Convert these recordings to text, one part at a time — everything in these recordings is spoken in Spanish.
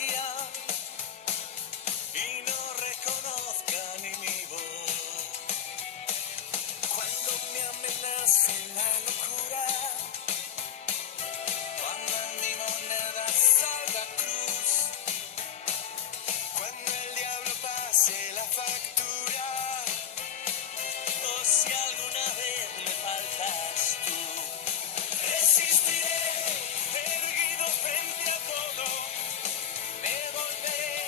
magia y no reconozca ni mi voz. Cuando me amenace la locura, cuando en mi moneda salga cruz, cuando el diablo pase la factura, o si alguna vez me faltas tú, resistiré, erguido frente a todo, me volveré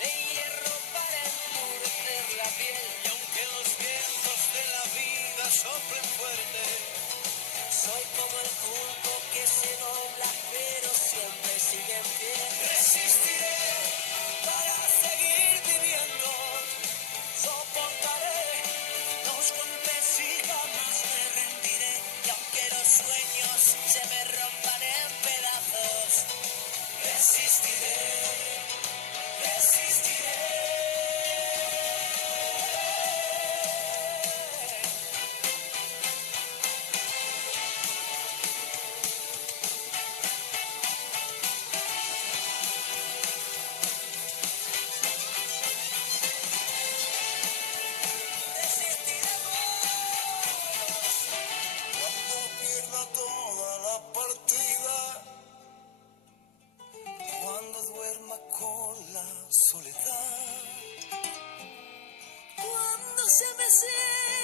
de hierro para endurecer la piel, y aunque los vientos de la vida soplen fuerte, soy como el pulpo que se dobla pero siempre sigue en pie. Resistiré para seguir viviendo, soportaré los golpes y jamás me rendiré, y aunque los sueños se me rompan en pedazos, resistiré, resistiré. Cuando pierda toda la partida, cuando duerma con la soledad, cuando se me cierre